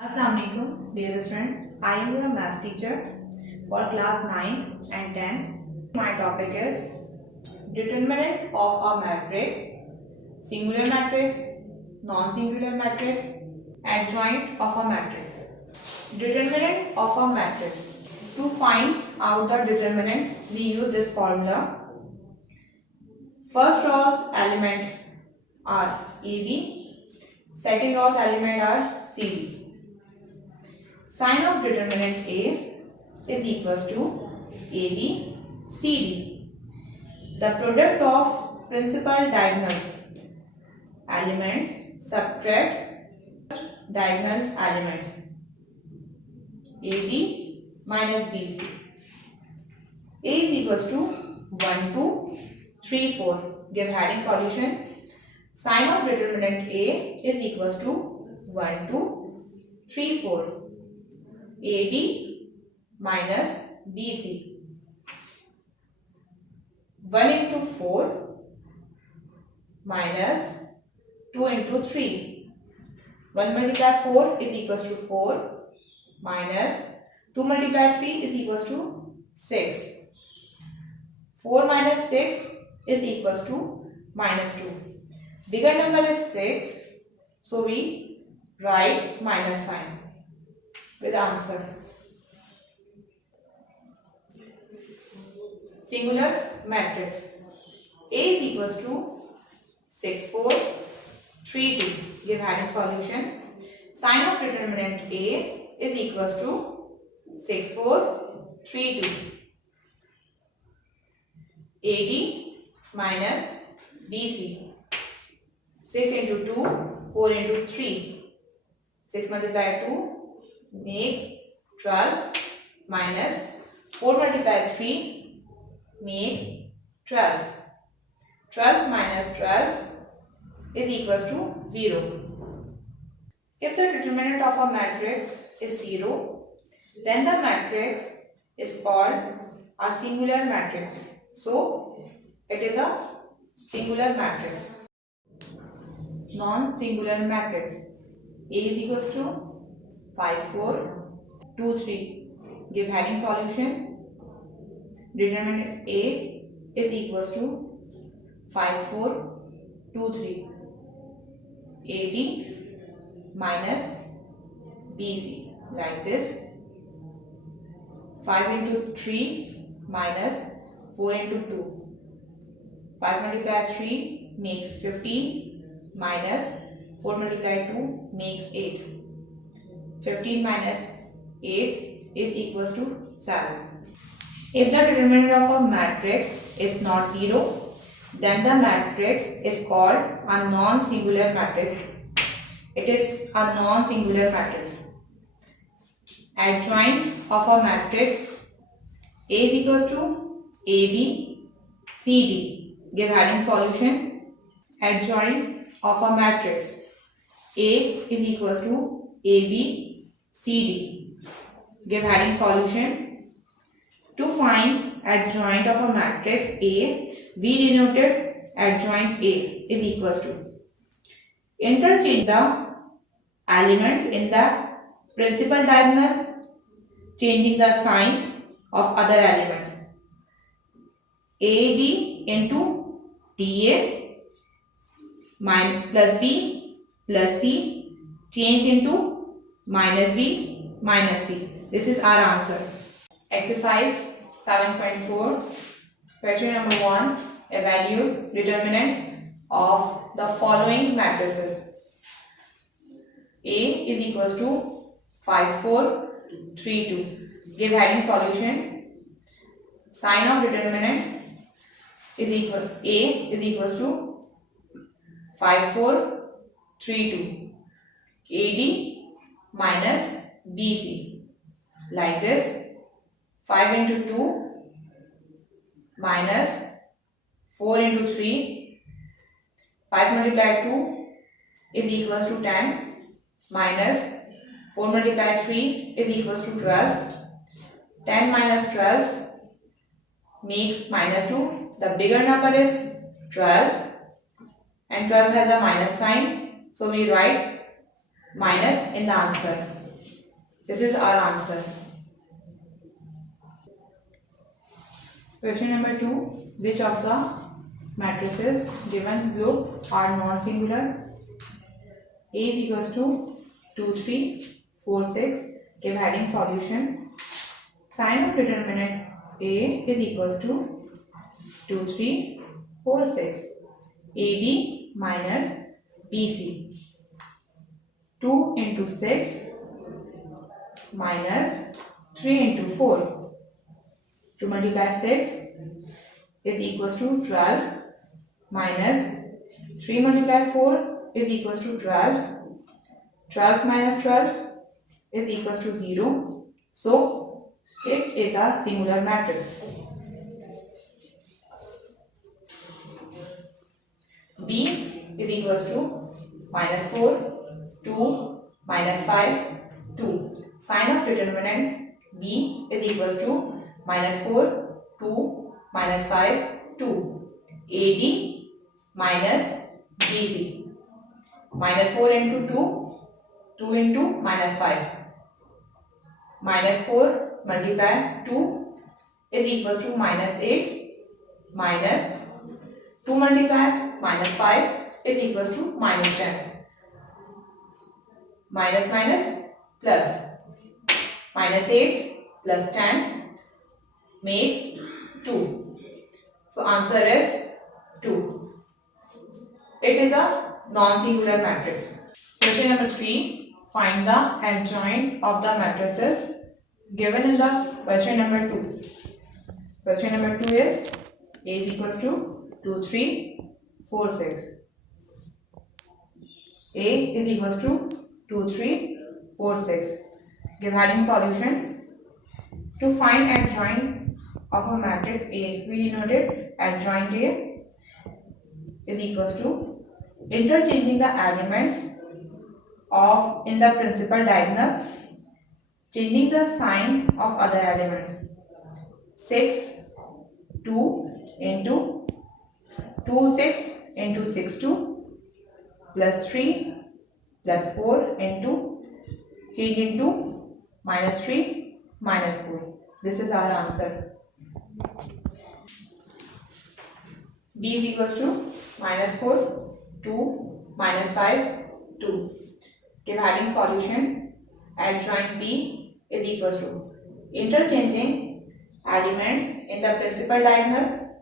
Assalamualaikum dear student. I am your math teacher for class 9 and 10. My topic is determinant of a matrix, singular matrix, non-singular matrix, adjoint of a matrix. Determinant of a matrix. To find out the determinant, we use this formula. First row's element are AB, second row's element are CD. Sign of determinant A is equals to AB CD. The product of principal diagonal elements subtract diagonal elements AD minus BC. A is equals to 1, 2, 3, 4. Give heading solution. Sign of determinant A is equals to 1, 2, 3, 4. AD minus BC. 1 into 4 minus 2 into 3. 1 multiplied 4 is equals to 4 minus 2 multiplied 3 is equals to 6. 4 minus 6 is equals to minus 2. Bigger number is 6, so we write minus sign with answer. Singular matrix. A is equals to 6, 4, 3, 2. Give heading solution. Sign of determinant A is equals to 6, 4, 3, 2. AD minus BC. 6 into 2, 4 into 3. 6 multiplied 2 makes 12 minus 4 multiplied 3 makes 12. 12 minus 12 is equals to 0. If the determinant of a matrix is 0, then the matrix is called a singular matrix. So, it is a singular matrix. Non-singular matrix. A is equals to 5, 4, 2, 3. Give heading solution. Determinant A is equals to 5, 4, 2, 3. AD minus BC. Like this. 5 into 3 minus 4 into 2. 5 multiplied 3 makes 15 minus 4 multiplied 2 makes 8. 15 minus 8 is equals to 7. If the determinant of a matrix is not 0, then the matrix is called a non-singular matrix. It is a non-singular matrix. Adjoint of a matrix. A is equals to AB, CD. Give heading solution. Adjoint of a matrix. A is equals to AB, CD. Give heading solution. To find adjoint of a matrix A, we denoted adjoint A is equals to interchange the elements in the principal diagonal, changing the sign of other elements. AD into DA plus B plus C change into minus B minus C. This is our answer. Exercise 7.4. Question number 1. Evaluate determinants of the following matrices. A is equals to 5, 4, 3, 2. Give heading solution. Sign of determinant is equal A is equals to 5, 4, 3, 2. AD minus BC. Like this. 5 into 2 minus 4 into 3. 5 multiplied 2 is equals to 10 minus 4 multiplied 3 is equals to 12. 10 minus 12 makes minus 2. The bigger number is 12 and 12 has a minus sign. So we write minus in the answer. This is our answer. Question number 2. Which of the matrices given below are non-singular? A is equals to 2, 3, 4, 6. Give heading solution. Sign of determinant A is equals to 2, 3, 4, 6. AB minus BC. 2 into 6 minus 3 into 4. To multiply 6 is equals to 12 minus 3 multiply 4 is equals to 12. 12 minus 12 is equals to 0. So, it is a singular matrix. B is equals to minus 4, 2, minus 5, 2. Sign of determinant B is equals to minus 4, 2, minus 5, 2. AB minus BC. Minus 4 into 2, 2 into minus 5. Minus 4 multiply 2 is equals to minus 8 minus 2 multiply minus 5 is equals to minus 10. Minus minus plus. Minus 8 plus 10 makes 2. So answer is 2. It is a non-singular matrix. Question number 3. Find the adjoint of the matrices given in the question number 2. Question number 2 is A is equals to 2, 3, 4, 6. A is equals to 2, 3, 4, 6. Give heading solution. To find adjoint of a matrix A, we denoted adjoint A is equals to interchanging the elements of in the principal diagonal, changing the sign of other elements. 6, 2 into 2, 6 into 6, 2 plus 3 plus 4 into change into minus 3 minus 4. This is our answer. B is equals to minus 4, 2, minus 5, 2. Give heading solution. Adjoint B is equals to interchanging elements in the principal diagonal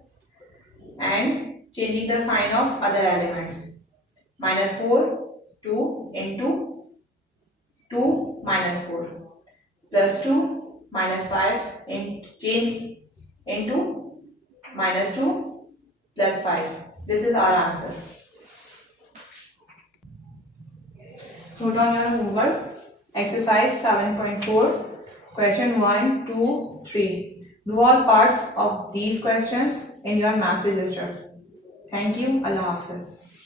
and changing the sign of other elements. Minus 4, 2 into 2 minus 4 plus 2 minus 5 in change into minus 2 plus 5. This is our answer. Note down your homework. Exercise 7.4. Question 1, 2, 3. Do all parts of these questions in your maths register. Thank you. Allah Hafiz.